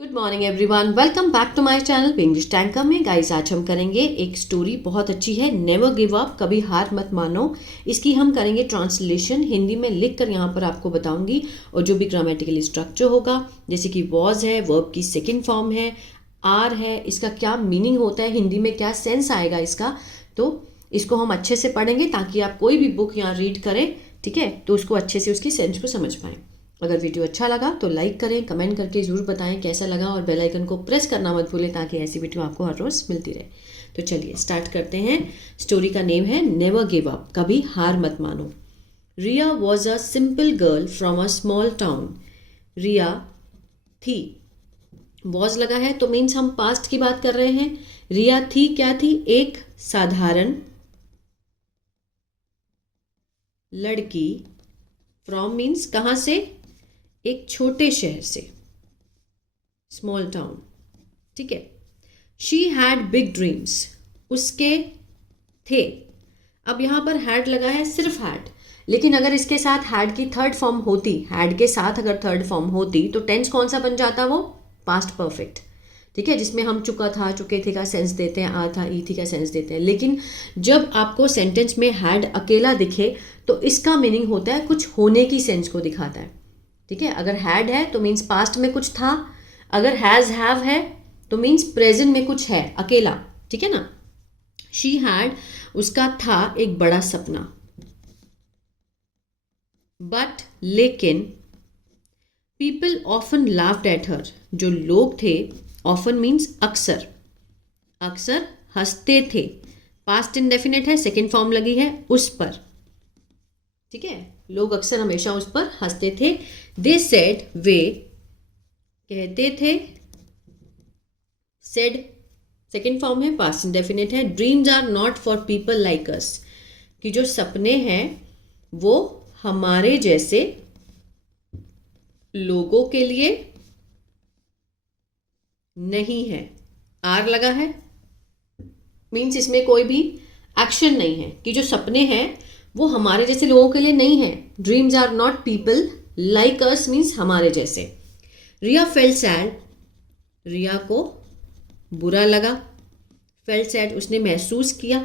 Good morning everyone, welcome back to my channel English tanker में। Guys, आज हम करेंगे एक स्टोरी, बहुत अच्छी है, नेवर गिव अप, कभी हार मत मानो। इसकी हम करेंगे ट्रांसलेशन, हिंदी में लिखकर यहाँ पर आपको बताऊंगी। और जो भी ग्रामेटिकली स्ट्रक्चर होगा, जैसे कि वॉज है, वर्ब की सेकेंड फॉर्म है, आर है, इसका क्या मीनिंग होता है, हिंदी में क्या सेंस आएगा इसका, तो इसको हम अच्छे से पढ़ेंगे ताकि आप कोई भी बुक यहाँ रीड करें, ठीक है, तो उसको अच्छे से उसकी सेंस को समझ पाएँ। अगर वीडियो अच्छा लगा तो लाइक करें, कमेंट करके ज़रूर बताएं कैसा लगा, और बेल आइकन को प्रेस करना मत भूलें ताकि ऐसी वीडियो आपको हर रोज़ मिलती रहे। तो चलिए स्टार्ट करते हैं। स्टोरी का नेम है नेवर गिव अप, कभी हार मत मानो। Riya was a simple girl from a small town. Riya थी, वॉज लगा है तो मीन्स हम पास्ट की बात कर रहे हैं। रिया थी, क्या थी? एक साधारण लड़की। फ्रॉम मीन्स कहाँ से? एक छोटे शहर से, स्मॉल टाउन, ठीक है। शी हैड बिग ड्रीम्स, उसके थे। अब यहां पर हैड लगा है, सिर्फ हैड, लेकिन अगर इसके साथ हैड की थर्ड फॉर्म होती, हैड के साथ अगर थर्ड फॉर्म होती तो टेंस कौन सा बन जाता? वो पास्ट परफेक्ट, ठीक है, जिसमें हम चुका था, चुके थे का सेंस देते हैं, आ था, ई थी का सेंस देते हैं। लेकिन जब आपको सेंटेंस में हैड अकेला दिखे तो इसका मीनिंग होता है कुछ होने की सेंस को दिखाता है, ठीक है। अगर हैड है तो मीन्स पास्ट में कुछ था, अगर हैज हैव है तो मीन्स प्रेजेंट में कुछ है, अकेला, ठीक है ना। शी हैड, उसका था एक बड़ा सपना, बट लेकिन people often laughed at her, जो लोग थे, ऑफन मीन्स अक्सर, अक्सर हंसते थे। पास्ट इंडेफिनिट है, सेकेंड फॉर्म लगी है उस पर, ठीक है, लोग अक्सर हमेशा उस पर हंसते थे। दे सेड, वे कहते थे, सेड सेकेंड फॉर्म है, पास्ट इंडेफिनिट है। Dreams are not for people like us, कि जो सपने हैं वो हमारे जैसे लोगों के लिए नहीं है। आर लगा है, मीन्स इसमें कोई भी एक्शन नहीं है, कि जो सपने हैं वो हमारे जैसे लोगों के लिए नहीं है। Dreams are not people like us means हमारे जैसे। रिया फेल्ट सैड, रिया को बुरा लगा। फेल्ट सैड, उसने महसूस किया।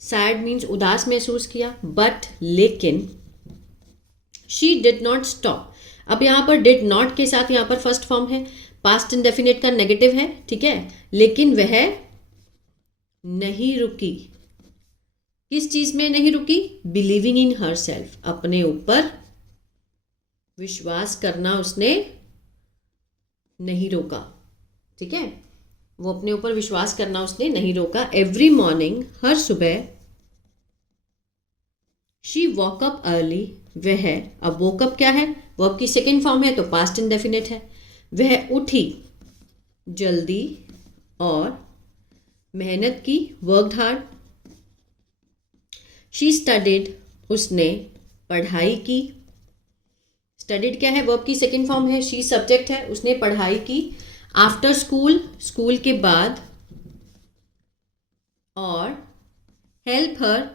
सैड मीन्स उदास महसूस किया। बट लेकिन शी डिड नॉट स्टॉप। अब यहाँ पर डिड नॉट के साथ यहाँ पर फर्स्ट फॉर्म है, पास्ट इंडेफिनिट का नेगेटिव है, ठीक है, लेकिन वह नहीं रुकी। किस चीज में नहीं रुकी? बिलीविंग इन हर सेल्फ, अपने ऊपर विश्वास करना उसने नहीं रोका, ठीक है, वो अपने ऊपर विश्वास करना उसने नहीं रोका। एवरी मॉर्निंग, हर सुबह, शी वॉक अप अर्ली, वह, अब वोकअप क्या है? वर्ब की सेकेंड फॉर्म है तो पास्ट इंडेफिनिट है। वह उठी जल्दी और मेहनत की, वर्कड हार्ड। शी स्टडीड, उसने पढ़ाई की। स्टडीड क्या है? वर्ब की सेकेंड फॉर्म है, शी सब्जेक्ट है, उसने पढ़ाई की। आफ्टर स्कूल, स्कूल के बाद, और हेल्प हर,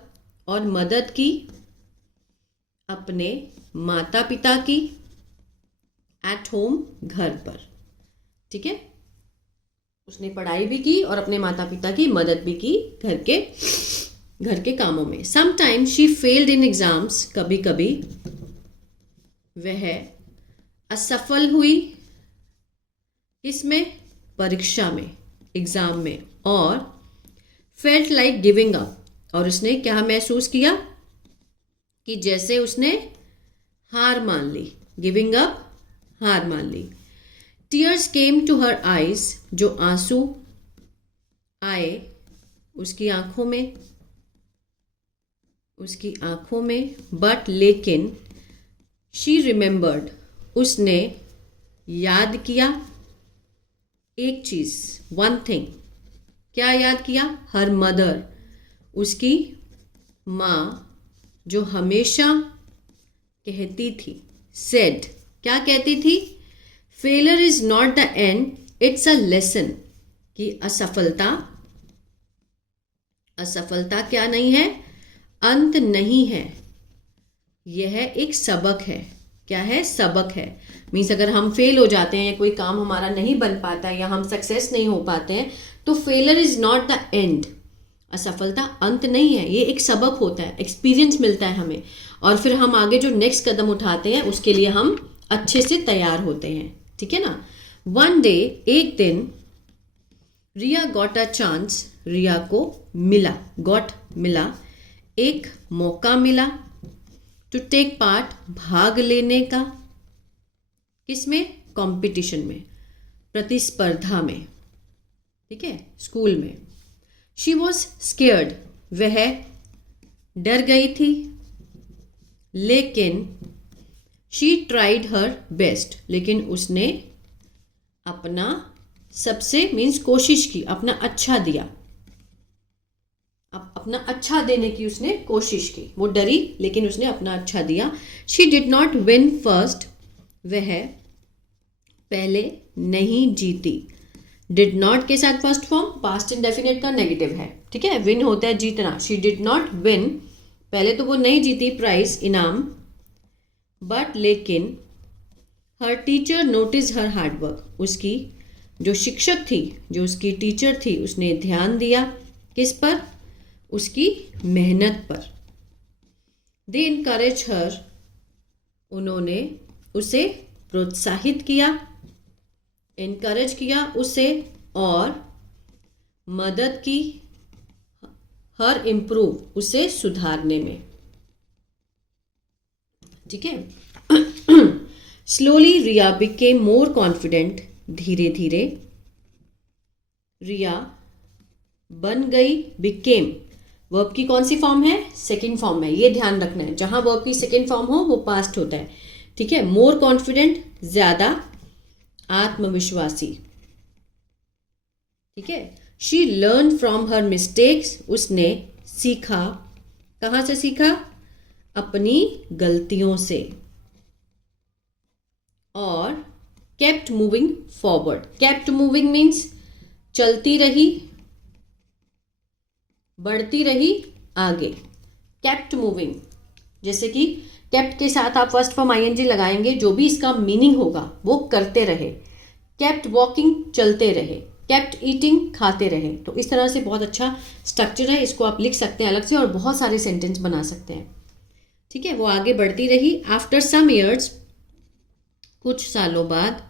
और मदद की अपने माता पिता की, एट होम, घर पर, ठीक है, उसने पढ़ाई भी की और अपने माता पिता की मदद भी की घर के कामों में। Sometimes she failed in exams, कभी कभी वह असफल हुई, किसमें? परीक्षा में, एग्जाम में। और फेल्ट लाइक गिविंग अप, और उसने क्या महसूस किया? कि जैसे उसने हार मान ली, गिविंग अप, हार मान ली। Tears came to her eyes, जो आंसू आए उसकी आंखों में, बट लेकिन शी रिमेंबर्ड, उसने याद किया एक चीज, वन थिंग। क्या याद किया? हर मदर, उसकी माँ, जो हमेशा कहती थी, सेड, क्या कहती थी? Failure is not the end, it's a lesson, कि असफलता क्या नहीं है? अंत नहीं है, यह एक सबक है। क्या है? सबक है। मीन्स अगर हम फेल हो जाते हैं या कोई काम हमारा नहीं बन पाता है या हम सक्सेस नहीं हो पाते हैं तो failure is not the end. असफलता अंत नहीं है, ये एक सबक होता है, एक्सपीरियंस मिलता है हमें, और फिर हम आगे जो नेक्स्ट कदम उठाते हैं उसके लिए हम अच्छे से तैयार होते हैं। ठीक है ना। वन डे, एक दिन, रिया गॉट अ चांस, रिया को मिला, गॉट मिला, एक मौका मिला, टू टेक पार्ट भाग लेने का, किसमें, कंपटीशन में, प्रतिस्पर्धा में। ठीक है, स्कूल में। शी वॉज स्केयर्ड, वह डर गई थी, लेकिन शी ट्राइड हर बेस्ट, लेकिन उसने अपना सबसे मीन्स कोशिश की, अपना अच्छा दिया, अपना अच्छा देने की उसने कोशिश की। वो डरी लेकिन उसने अपना अच्छा दिया। She did not win first, वह पहले नहीं जीती। डिड नॉट के साथ फर्स्ट फॉर्म पास्ट इंडेफिनिट का नेगेटिव है। ठीक है, विन होता है जीतना। शी डिड नॉट विन, पहले तो वो नहीं जीती प्राइज, इनाम, बट लेकिन हर टीचर नोटिस हर हार्डवर्क, उसकी जो शिक्षक थी, जो उसकी टीचर थी, उसने ध्यान दिया किस पर, उसकी मेहनत पर। दे इनकरेज हर, उन्होंने उसे प्रोत्साहित किया, इनकरेज किया उसे, और मदद की हर इम्प्रूव, उसे सुधारने में। ठीक है। स्लोली रिया बिकेम मोर कॉन्फिडेंट, धीरे धीरे रिया बन गई, बिकेम वर्ब की कौन सी फॉर्म है, सेकंड फॉर्म है, ये ध्यान रखना है। जहां वर्ब की सेकंड फॉर्म हो वो पास्ट होता है। ठीक है, मोर कॉन्फिडेंट, ज्यादा आत्मविश्वासी। ठीक है, she learn from her mistakes, उसने सीखा, कहां से सीखा, अपनी गलतियों से, और kept moving forward. Kept moving means चलती रही, बढ़ती रही आगे। केप्ट मूविंग, जैसे कि केप्ट के साथ आप फर्स्ट फॉर्म आईएनजी लगाएंगे, जो भी इसका मीनिंग होगा वो करते रहे। केप्ट वॉकिंग, चलते रहे। केप्ट ईटिंग, खाते रहे। तो इस तरह से बहुत अच्छा स्ट्रक्चर है, इसको आप लिख सकते हैं अलग से और बहुत सारे सेंटेंस बना सकते हैं। ठीक है, वो आगे बढ़ती रही। आफ्टर सम ईयर्स, कुछ सालों बाद,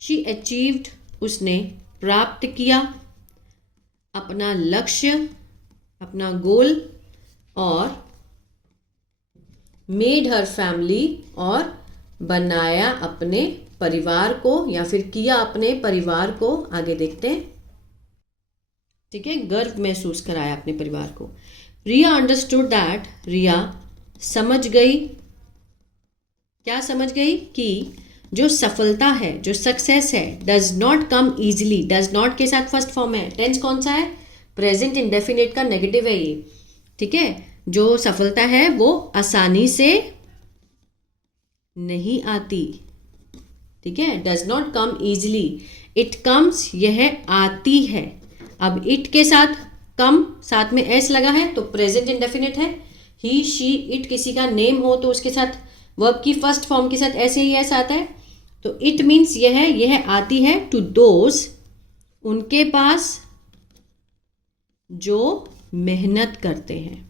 शी अचीव्ड, उसने प्राप्त किया अपना लक्ष्य, अपना गोल, और मेड हर फैमिली, और बनाया अपने परिवार को, या फिर किया अपने परिवार को, आगे देखते हैं। ठीक है, गर्व महसूस कराया अपने परिवार को। रिया अंडरस्टूड दैट, रिया समझ गई, क्या समझ गई, कि जो सफलता है, जो सक्सेस है, does not come easily. Does not के साथ फर्स्ट फॉर्म है, टेंस कौन सा है, प्रेजेंट इंडेफिनिट का नेगेटिव है ये। ठीक है, जो सफलता है वो आसानी से नहीं आती। ठीक है, does not come easily, it comes, यह आती है। अब इट के साथ कम, साथ में एस लगा है तो प्रेजेंट इंडेफिनिट है। ही, शी, इट किसी का नेम हो तो उसके साथ वर्ब की फर्स्ट फॉर्म के साथ ऐसे ही एस आता है। तो इट मीन्स यह आती है टू दोज, उनके पास जो मेहनत करते हैं।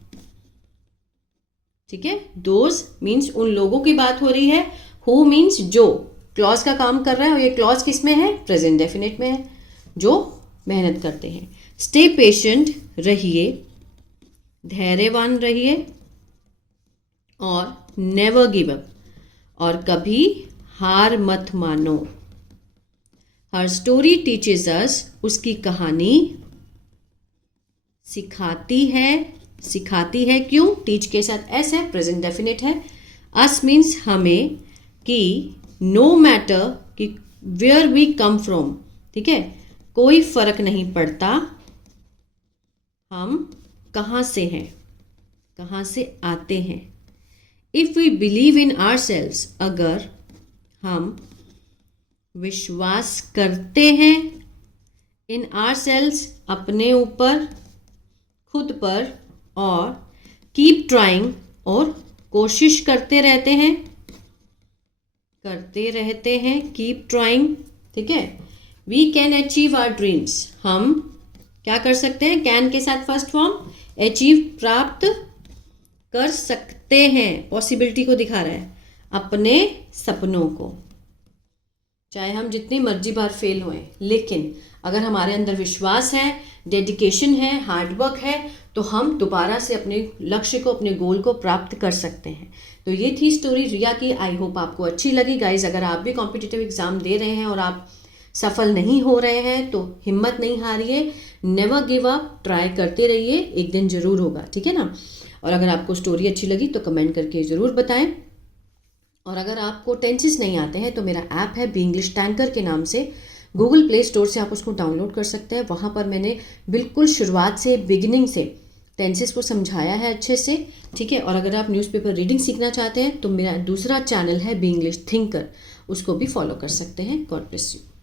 ठीक है, दोज मीन्स उन लोगों की बात हो रही है, हु मीन्स जो क्लॉज का काम कर रहा है, और ये क्लॉज किस में है, प्रेजेंट डेफिनेट में है, जो मेहनत करते हैं। स्टे पेशेंट, रहिए, धैर्यवान रहिए, और नेवर गिव अप, और कभी हार मत मानो। हर स्टोरी टीचेस अस, उसकी कहानी सिखाती है, क्यों, टीच के साथ एस है, प्रेजेंट डेफिनेट है। अस मीन्स हमें, कि नो मैटर कि वेयर वी कम फ्रॉम, ठीक है, कोई फर्क नहीं पड़ता हम कहाँ से हैं, कहाँ से आते हैं। If we believe in our selves, अगर हम विश्वास करते हैं, इन आवर सेल्व्स, अपने ऊपर, खुद पर, और कीप ट्राइंग, और कोशिश करते रहते हैं, करते रहते हैं, कीप ट्राइंग, ठीक है। We can achieve our dreams, हम क्या कर सकते हैं, कैन के साथ फर्स्ट फॉर्म, अचीव प्राप्त कर सकते हैं, पॉसिबिलिटी को दिखा रहा है, अपने सपनों को। चाहे हम जितनी मर्जी बार फेल हों, लेकिन अगर हमारे अंदर विश्वास है, डेडिकेशन है, हार्डवर्क है, तो हम दोबारा से अपने लक्ष्य को, अपने गोल को प्राप्त कर सकते हैं। तो ये थी स्टोरी रिया की। आई होप आपको अच्छी लगी गाइज। अगर आप भी कॉम्पिटिटिव एग्जाम दे रहे हैं और आप सफल नहीं हो रहे हैं तो हिम्मत नहीं हारिए, नेवर गिव अप, ट्राई करते रहिए, एक दिन जरूर होगा, ठीक है ना। और अगर आपको स्टोरी अच्छी लगी तो कमेंट करके ज़रूर बताएं। और अगर आपको टेंसेस नहीं आते हैं तो मेरा ऐप है बी इंग्लिश टैंकर के नाम से, गूगल प्ले स्टोर से आप उसको डाउनलोड कर सकते हैं। वहाँ पर मैंने बिल्कुल शुरुआत से, बिगिनिंग से टेंसेस को समझाया है अच्छे से, ठीक है। और अगर आप न्यूज़पेपर रीडिंग सीखना चाहते हैं तो मेरा दूसरा चैनल है बी इंग्लिश थिंकर, उसको भी फॉलो कर सकते हैं। God bless you.